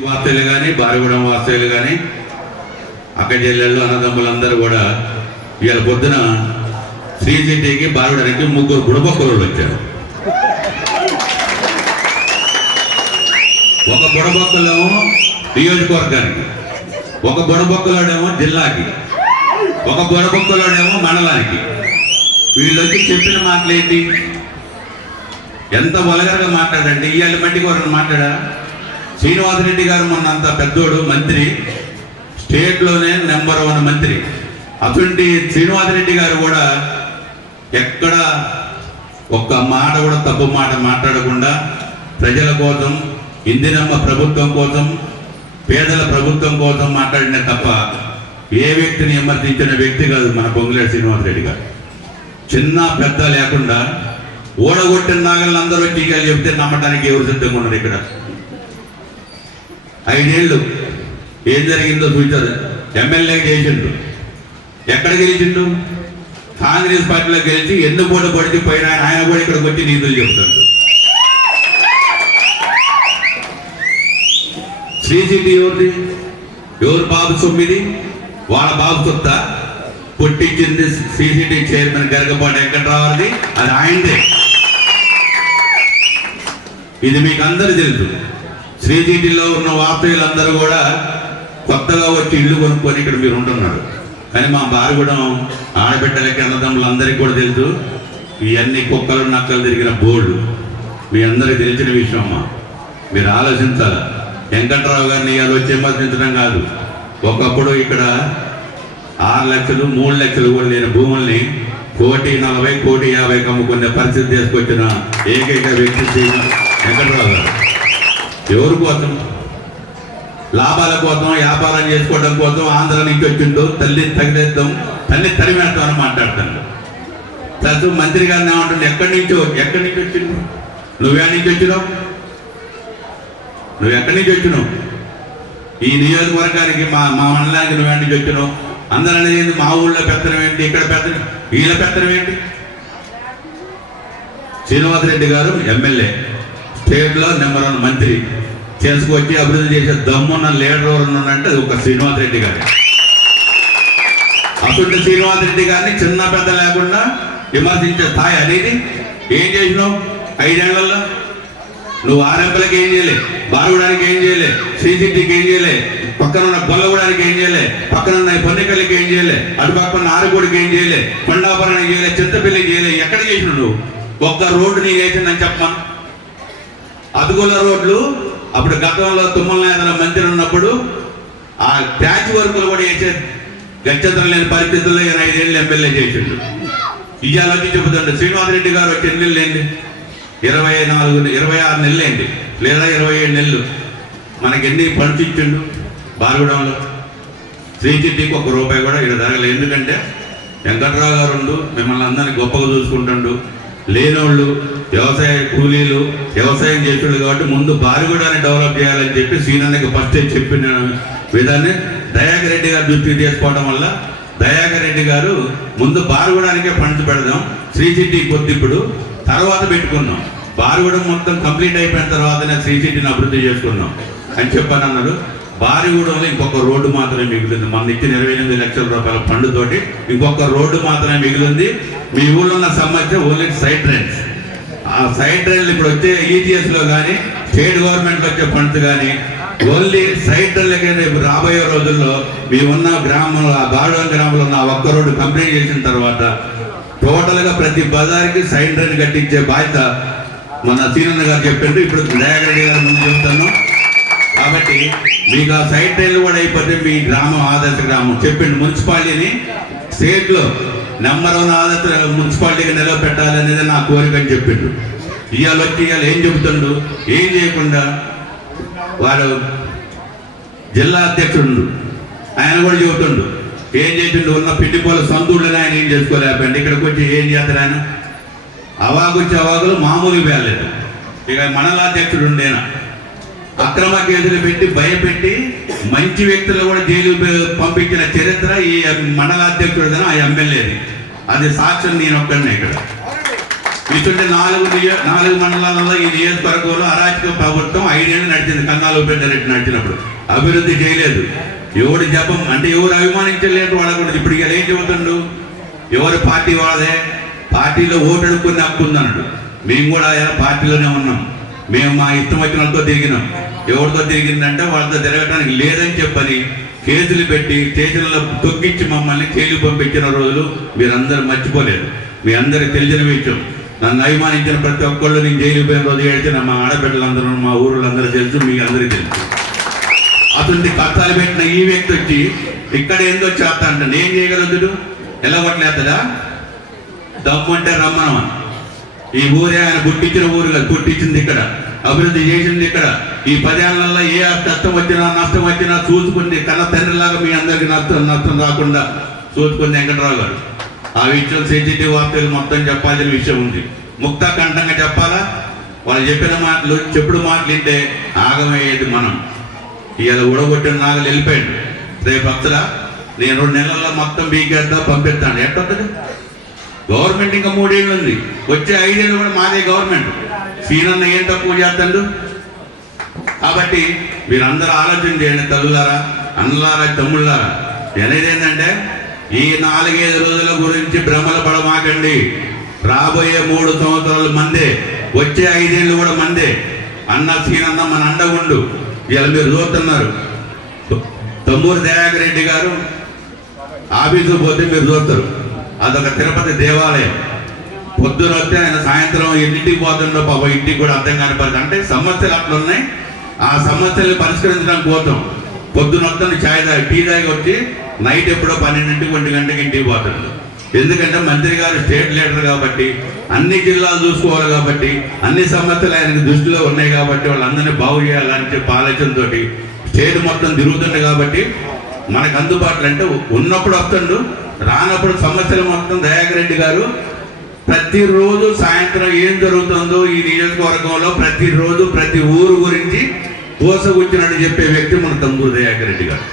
వార్తలు కానీ బారిగూడెం వాస్తవ్యులు కానీ అక్క చెల్లెళ్ళు అన్నదమ్ములందరూ కూడా ఇవాళ పొద్దున శ్రీ సిటీకి బారిగూడానికి 3 బుడబొక్కలు వచ్చారు. ఒక బుడబొక్కలేమో నియోజకవర్గానికి, ఒక బుడబొక్కలోడేమో జిల్లాకి, ఒక బుడబొక్కలోడేమో మండలానికి. వీళ్ళు వచ్చి చెప్పిన మాటలేంటి? ఎంత వలగరగా మాట్లాడండి. ఇవాళ మట్టికి ఎవరైనా మాట్లాడా? శ్రీనివాసరెడ్డి గారు మొన్న అంత పెద్దోడు మంత్రి, స్టేట్లోనే నెంబర్ 1 మంత్రి. అటువంటి శ్రీనివాసరెడ్డి గారు కూడా ఎక్కడ ఒక్క మాట కూడా తప్పు మాట మాట్లాడకుండా ప్రజల కోసం, ఇందిరమ్మ ప్రభుత్వం కోసం, పేదల ప్రభుత్వం కోసం మాట్లాడిన తప్ప ఏ వ్యక్తిని విమర్శించిన వ్యక్తి కాదు మన పొంగులేటి శ్రీనివాసరెడ్డి గారు. చిన్న పెద్ద లేకుండా ఓడగొట్టిన నాగళ్ళు అందరూ టీకాలు చెప్తే నమ్మటానికి ఎవరు సిద్ధంగా ఉన్నారు? ఇక్కడ 5 ఏళ్ళు ఏం జరిగిందో చూచారు. ఎమ్మెల్యే చేసిండు, ఎక్కడ గెలిచిండు? కాంగ్రెస్ పార్టీలో గెలిచి ఎందుకు పోటీ పడితే పోయిన ఆయన కూడా ఇక్కడికి వచ్చి నీతులు చెప్తాడు. శ్రీ సిటీ ఎవరిది? ఎవరు బాబు సొమ్మిది? వాళ్ళ బాబు సొత్త. పుట్టించింది శ్రీ సిటీ చైర్మన్ గరగపాటి వెంకట్రావుది, అది ఆయనదే. ఇది మీకు అందరూ తెలుసు. శ్రీ సిటీలో ఉన్న వాస్తవ్యులందరూ కూడా కొత్తగా వచ్చి ఇల్లు కొనుక్కొని ఇక్కడ మీరు ఉంటున్నారు. కానీ మా బారిగూడెం ఆడబిడ్డలకి అన్నదమ్ములందరికీ కూడా తెలుసు. ఇవన్నీ కుక్కలు నక్కలు తిరిగిన బోర్డు మీ అందరికీ తెలిసిన విషయం అమ్మా. మీరు ఆలోచించాలి. వెంకట్రావు గారిని ఇవాళ వచ్చి విమర్శించడం కాదు. ఒకప్పుడు ఇక్కడ 6 లక్షలు 3 లక్షలు కూడా లేని భూముల్ని 1,40,00,000, 1,50,00,000 అమ్ముకునే పరిస్థితి తీసుకొచ్చిన ఏకైక వ్యక్తి వెంకట్రావు గారు. ఎవరి కోసం? లాభాల కోసం, వ్యాపారం చేసుకోవడం కోసం ఆంధ్ర నుంచి వచ్చిండు. తల్లి తగిలేద్దాం, తల్లి తరిమేద్దాం అని మాట్లాడతాను. తరచు మంత్రి గారిని ఏమంటుండే, ఎక్కడి నుంచి వచ్చిండు? నువ్వే నుంచి వచ్చినావు? నువ్వు ఎక్కడి నుంచి వచ్చినావు? ఈ నియోజకవర్గానికి మా మండలానికి నువ్వే నుంచి వచ్చినావు? అందరూ అనేది మా ఊళ్ళో పెత్తనం ఏంటి, ఇక్కడ పెత్తనం, వీళ్ళ పెత్తనం ఏంటి? శ్రీనివాసరెడ్డి గారు ఎమ్మెల్యే, స్టేట్లో నెంబర్ 1 మంత్రి, చేసుకొచ్చి అభివృద్ధి చేసే దమ్మున్న లీడర్ ఉన్నాడంటే అది ఒక శ్రీనివాసరెడ్డి గారు. అటువంటి శ్రీనివాసరెడ్డి గారిని చిన్న పెద్ద లేకుండా విమర్శించే స్థాయి అనేది. ఏం చేసినావు 5 ఏళ్లలో? నువ్వు ఆరెంపలకి ఏం చేయలే, బారిగూడానికి ఏం చేయలే, శ్రీ సిటీకి ఏం చేయలే, పక్కన ఉన్న గొల్లగూడానికి ఏం చేయలే, పక్కన ఉన్న పొన్నికల్లికి ఏం చేయలే, అటు పక్కన ఆరుగూడికి ఏం చేయలే, కొండాపురానికి చేయలే, చింతపల్లికి చేయలే. ఎక్కడ చేసినావు నువ్వు? ఒక్క రోడ్డు నీకు వేసిందని చెప్పమను. అదుగుల రోడ్లు అప్పుడు గతంలో తుమ్మలనాయకుల మంత్రి ఉన్నప్పుడు ఆ ప్యాచ్ వర్కులు కూడా వేసే గచ్చతలు లేని పరిస్థితుల్లో 5 ఏళ్ళు ఎమ్మెల్యే చేసిండు. ఇవాళ వచ్చి చెబుతుండే శ్రీనివాసరెడ్డి గారు వచ్చి ఎన్ని నెలలు ఏంటి? 26 నెలలు ఏంటి, లేదా 27 నెలలు. మనకి ఎన్ని ఫండ్స్ ఇచ్చిండు బారిగూడెంలో? శ్రీ సిటీకి ₹1 కూడా ఇక్కడ జరగలేదు. ఎందుకంటే వెంకట్రావు గారు ఉండు, మిమ్మల్ని అందరినీ గొప్పగా చూసుకుంటుండు. లేనోళ్ళు, వ్యవసాయ కూలీలు, వ్యవసాయం చేసేవాళ్ళు కాబట్టి ముందు బారిగూడాన్ని డెవలప్ చేయాలని చెప్పి శ్రీనన్నకి ఫస్ట్ చెప్పిన విధాన్ని దయాకర్ రెడ్డి గారు దృష్టికి తీసుకోవడం వల్ల దయాకర్ రెడ్డి గారు ముందు బారిగూడానికే ఫండ్స్ పెడదాం, శ్రీ సిటీ కొద్దిప్పుడు తర్వాత పెట్టుకున్నాం, బారిగూడెం మొత్తం కంప్లీట్ అయిపోయిన తర్వాతనే శ్రీ సిటీని అభివృద్ధి చేసుకున్నాం అని చెప్పని అన్నాడు. బారిగూడెంలో ఇంకొక రోడ్డు మాత్రమే మిగిలింది. మన ఇచ్చిన 28 లక్షల రూపాయల ఫండ్తోటి ఇంకొక రోడ్డు మాత్రమే మిగిలింది. మీ ఊళ్ళో ఉన్న సమస్య ఓన్లీ సైడ్ డ్రైన్స్. ఆ సైడ్ డ్రైన్లు ఇప్పుడు వచ్చే ఈజీఎస్లో కానీ స్టేట్ గవర్నమెంట్లో వచ్చే ఫండ్స్ కానీ ఓన్లీ సైడ్ డ్రైన్లకే రేపు రాబోయే రోజుల్లో మీ ఉన్న గ్రామంలో, ఆ బారిగూడెం గ్రామంలో ఉన్న ఒక్క రోడ్డు కంప్లీట్ చేసిన తర్వాత టోటల్గా ప్రతి బజార్కి సైడ్ డ్రైన్ కట్టించే బాధ్యత మన సీనన్న గారు చెప్పిండు. ఇప్పుడు దయాకర్ రెడ్డి గారు ముందు చెప్తాను. కాబట్టి మీకు ఆ సైడ్ డ్రైన్లు కూడా అయిపోతే మీ గ్రామం ఆదర్శ గ్రామం చెప్పిండు. మున్సిపాలిటీని స్టేట్లో నెంబర్ 1 ఆదర్శ మున్సిపాలిటీగా నిలబెట్టాలనేది నా కోరిక అని చెప్పిండు. ఇవాళ వచ్చి ఇవాళ ఏం చెబుతుండు? ఏం చేయకుండా వాడు జిల్లా అధ్యక్షుడు ఆయన కూడా చెబుతుండు. ఏం చేసిండు? ఉన్న పిండిపోల సొంతూళ్ళని ఆయన ఏం చేసుకోలేకపోయింది. ఇక్కడికి వచ్చి ఏం చేస్తాడు ఆయన? అవాగొచ్చి అవాగులు మామూలుగా వేయలేదు. ఇక మండలాధ్యక్షుడు ఉండేనా అక్రమ కేసులు పెట్టి భయపెట్టి మంచి వ్యక్తులు కూడా జైలు పంపించిన చరిత్ర ఈ మండలాధ్యక్షుడు, ఆ ఎమ్మెల్యేది. అది సాక్ష్యం నేను ఒక్కడినే ఇక్కడ. ఇటువంటి 4 మండలాలలో ఈ నియోజకవర్గంలో అరాచక ప్రభుత్వం 5 ఏళ్ళు నడిచింది. కన్నాల ఉపేందరెడ్డి నడిచినప్పుడు అభివృద్ధి చేయలేదు. ఎవడు జపం అంటే ఎవరు అభిమానించలేదు వాళ్ళ కూడా. ఇప్పుడు ఇక ఏం చెబుతుండు, ఎవరు పార్టీ వాళ్ళదే, పార్టీలో ఓటు అడుక్కుని హక్కు ఉందన్నాడు. మేము కూడా పార్టీలోనే ఉన్నాం. మేము మా ఇష్టం వచ్చిన వాళ్ళతో తిరిగినాం. ఎవరితో తిరిగిందంటే వాళ్ళతో తిరగడానికి లేదని చెప్పని కేసులు పెట్టి స్టేషన్లో తొక్కించి మమ్మల్ని జైలు పంపించిన రోజులు మీరందరూ మర్చిపోలేదు. మీ అందరికి తెలిసిన విషయం. నన్ను అభిమానించిన ప్రతి ఒక్కళ్ళు నేను జైలు పోయిన రోజు ఏడ్చిన మా ఆడబిడ్డలందరూ, మా ఊళ్ళందరూ తెలుసు, మీకు అందరికీ తెలుసు. అతనికి కష్టాలు పెట్టిన ఈ వ్యక్తి వచ్చి ఇక్కడ ఏందో చేస్తా అంట. నేను చేయగలుగుతాడు, ఎలా కొట్టలేదా? దమ్ము అంటే రమ్మనమని. ఈ ఊరే ఆయన పుట్టించిన ఊరు కాదు, పుట్టించింది ఇక్కడ, అభివృద్ధి చేసింది ఇక్కడ. ఈ 10 ఏళ్లలో ఏ కష్టం వచ్చినా నష్టం వచ్చినా చూసుకుంది. కన్న తండ్రిలాగా మీ అందరికి నష్టం రాకుండా చూసుకుంది వెంకటరావు గారు. ఆ విషయం సెన్సిటివ్ వార్తలు మొత్తం చెప్పాల్సిన విషయం ఉంది. ముక్త కంఠంగా చెప్పాలా. వాళ్ళు చెప్పిన మాటలు, చెప్పుడు మాటలు వింటే ఆగమయ్యేది మనం. ఇవాళ ఊడగొట్టిన నాగలు వెళ్ళిపోయాడు. రేపు అసలు నేను 2 నెలల్లో మొత్తం బీకేద్దా పంపిస్తాను. ఎట్టొస్తుంది? గవర్నమెంట్ ఇంకా 3 ఏళ్ళు ఉంది. వచ్చే 5 ఏళ్ళు కూడా మాదే గవర్నమెంట్. సీనన్న ఏం తక్కువ చేస్తాడు? కాబట్టి మీరందరూ ఆలోచన చేయండి. తల్లులారా, అన్నలారా, తమ్ముళ్ళారా. అనేది ఏంటంటే ఈ 4-5 రోజుల గురించి భ్రమలు పడమాకండి. రాబోయే 3 సంవత్సరాలు మందే, వచ్చే 5 ఏళ్ళు కూడా మందే. అన్న సీనన్న మన అండగుండు. ఇలా మీరు చూస్తున్నారు. తమ్మూరు దయాకర్ రెడ్డి గారు ఆఫీసు పోతే మీరు చూస్తారు, అదొక తిరుపతి దేవాలయం. పొద్దున వస్తే ఆయన సాయంత్రం ఎన్నింటికి పోతుండో పాప ఇంటికి కూడా అర్థం కాని పరిస్థితి. అంటే సమస్యలు అట్లా ఉన్నాయి. ఆ సమస్యలు పరిష్కరించడానికి పోతాం. పొద్దున వస్తాను టీ తాగి వచ్చి నైట్ ఎప్పుడో 12 1 గంటకి ఇంటికి పోతాడు. ఎందుకంటే మంత్రి గారు స్టేట్ లీడర్ కాబట్టి, అన్ని జిల్లాలు చూసుకోవాలి కాబట్టి, అన్ని సమస్యలు ఆయనకు దృష్టిలో ఉన్నాయి కాబట్టి వాళ్ళందరినీ బాగు చేయాలని చెప్పి ఆలోచనతో స్టేట్ మొత్తం తిరుగుతుంది. కాబట్టి మనకు అందుబాటులో అంటే ఉన్నప్పుడు వస్తుండు, రానప్పుడు సమస్యలు మొత్తం దయాకర్ రెడ్డి గారు ప్రతిరోజు సాయంత్రం ఏం జరుగుతుందో ఈ నియోజకవర్గంలో ప్రతిరోజు ప్రతి ఊరు గురించి పూసగుచ్చినట్టు చెప్పే వ్యక్తి మన తమ్మూరు దయాకర్ రెడ్డి గారు.